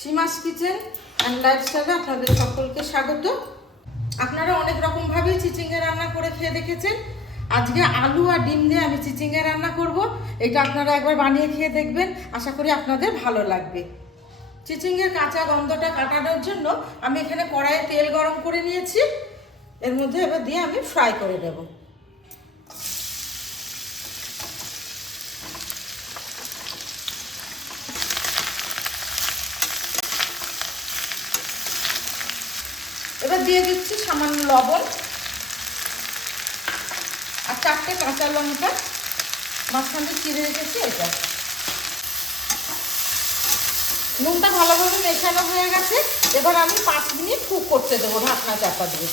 সীমাস kitchen and লাইফস্টাইলে আপনাদের সকলকে স্বাগত। আপনারা অনেক রকমভাবেই চিচিঙ্গা রান্না করে খেয়ে দেখেছেন। আজকে আলু আর ডিম দিয়ে আমি চিচিঙ্গা রান্না করব। এটা আপনারা একবার বানিয়ে খেয়ে দেখবেন। আশা করি আপনাদের ভালো লাগবে। চিচিঙ্গের কাঁচা গন্ধটা কাটানোর জন্য আমি এখানে কড়াইয়ে তেল গরম করে নিয়েছি। এর মধ্যে এবার দিয়ে আমি ফ্রাই করে নেব। এবার দিয়ে দিচ্ছি সামান্য লবণ আর চারটে কাঁচা লঙ্কা। মাঝখানে চিড়ে রেখেছি এটা। নুনটা ভালোভাবে মেশানো হয়ে গেছে। এবার আমি পাঁচ মিনিট কুক করতে দেবো ঢাকনা চাপা দিয়ে।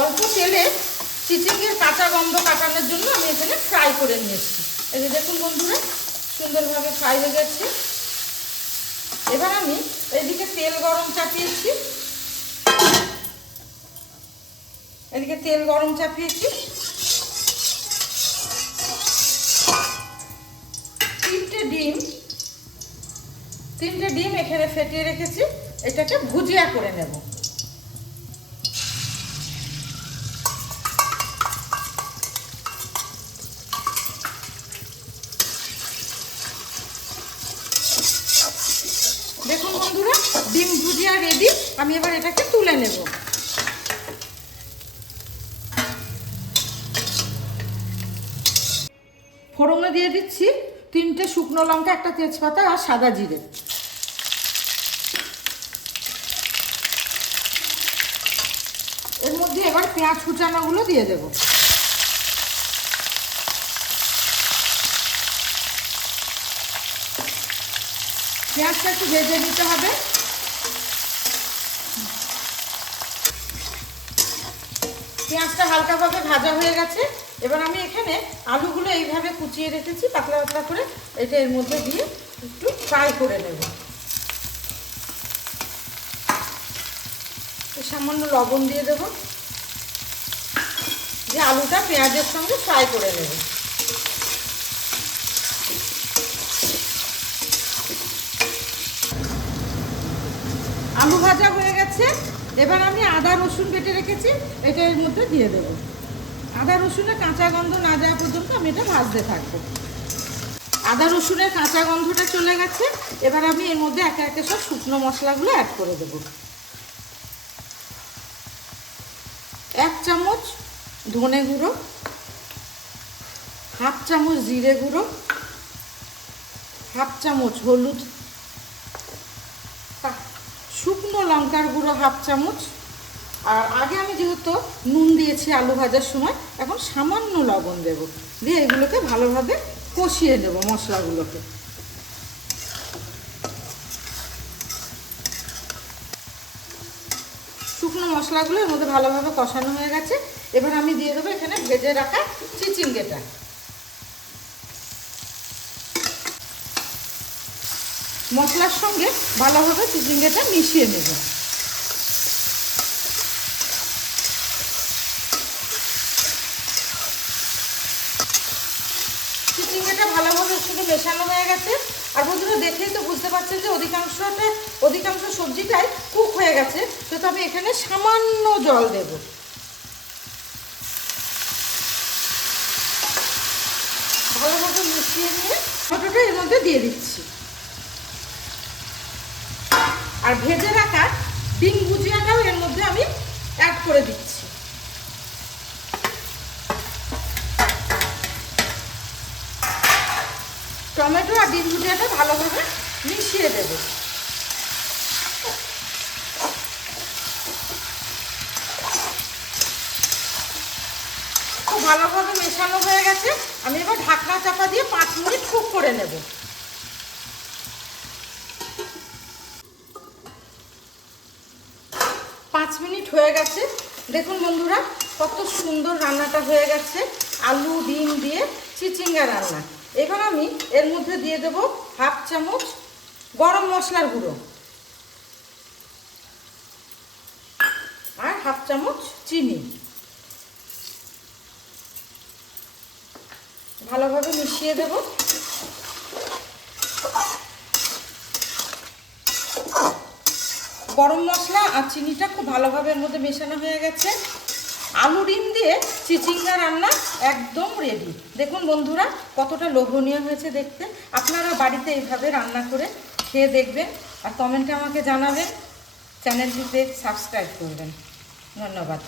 অল্প তেলে চিচিঙ্গের কাঁচা গন্ধ কাটানোর জন্য আমি এখানে ফ্রাই করে নিয়েছি। এই যে দেখুন বন্ধুরা, সুন্দরভাবে ফ্রাই হয়ে গেছে। এবার আমি এদিকে তেল গরম চাপিয়েছি। এদিকে তেল গরম চাপিয়েছি। তিনটে ডিম তিনটে ডিম এখানে ফেটিয়ে রেখেছি। এটাকে ভুজিয়া করে নেব। দেখুন বন্ধুরা, ডিম ভুজিয়া রেডি আমি এবার এটাকে তুলে নেব। ফোড়নে দিয়ে দিচ্ছি তিনটে শুকনো লঙ্কা, একটা তেজপাতা আর সাদা জিরে। এর মধ্যে এবার পেঁয়াজ কুচানোগুলো দিয়ে দেবো। পেঁয়াজটা একটু ভেজে নিতে হবে। পেঁয়াজটা হালকাভাবে ভাজা হয়ে গেছে। এবার আমি এখানে আলুগুলো এইভাবে কুচিয়ে রেখেছি, পাতলা পাতলা করে। এটা এর মধ্যে দিয়ে একটু ফ্রাই করে নেব। সামান্য লবণ দিয়ে দেবো। দিয়ে আলুটা পেঁয়াজের সঙ্গে ফ্রাই করে নেব। আলু ভাজা হয়ে গেছে। এবার আমি আদা, রসুন বেটে রেখেছি। এটা এর মধ্যে দিয়ে দেবো। আদা রসুনের কাঁচা গন্ধ না যাওয়া পর্যন্ত আমি এটা ভাজতে থাকব। আদা, রসুনের কাঁচা গন্ধটা চলে গেছে। এবার আমি এর মধ্যে একে একে সব শুকনো মশলাগুলো অ্যাড করে দেবো। এক চামচ ধনে গুঁড়ো, হাফ চামচ জিরে গুঁড়ো, হাফ চামচ হলুদ শুকনো লঙ্কার গুঁড়ো হাফ চামচ। আর আগে আমি যেহেতু নুন দিয়েছি আলু ভাজার সময়, এখন সামান্য লবণ দেব। দিয়ে এগুলোকে ভালোভাবে কষিয়ে দেবো মশলাগুলোকে। শুকনো মশলাগুলো এর মধ্যে ভালোভাবে কষানো হয়ে গেছে। এবার আমি দিয়ে দেবো এখানে ভেজে রাখা চিচিঙ্গেটা। মশলার সঙ্গে ভালোভাবে চিচিঙ্গেটা মিশিয়ে নেব। চিচিঙ্গেটা ভালোভাবে ওর সঙ্গে মেশানো হয়ে গেছে। আর বন্ধুরা, দেখেই তো বুঝতে পারছেন যে অধিকাংশটা অধিকাংশ সবজিটাই কুক হয়ে গেছে। তো তবে এখানে সামান্য জল দেব। ভালোভাবে মিশিয়ে নিয়ে ফটোটা এর মধ্যে দিয়ে দিচ্ছি। আর ভেজে রাখা ডিম ভুজিয়াটাও এর মধ্যে আমি অ্যাড করে দিচ্ছি। টমেটো আর ডিম ভুজিয়াটা ভালোভাবে মিশিয়ে দেব। খুব ভালোভাবে মেশানো হয়ে গেছে। আমি এবার ঢাকনা চাপা দিয়ে পাঁচ মিনিট কুক করে নেব পাঁচ মিনিট হয়ে গেছে। দেখুন বন্ধুরা, কত সুন্দর রান্নাটা হয়ে গেছে। আলু, ডিম দিয়ে চিচিঙ্গা রান্না। এবার আমি এর মধ্যে দিয়ে দেব হাফ চামচ গরম মশলার গুঁড়ো। আর হাফ চামচ চিনি। ভালোভাবে মিশিয়ে দেব। গরম মশলা আর চিনিটা খুব ভালোভাবে এর মধ্যে মেশানো হয়ে গেছে। আলু ডিম দিয়ে চিচিঙ্গা রান্না একদম রেডি দেখুন বন্ধুরা, কতটা লোভনীয় হয়েছে দেখতে। আপনারা বাড়িতে এইভাবে রান্না করে খেয়ে দেখবেন আর কমেন্টে আমাকে জানাবেন। চ্যানেলটিতে সাবস্ক্রাইব করবেন। ধন্যবাদ।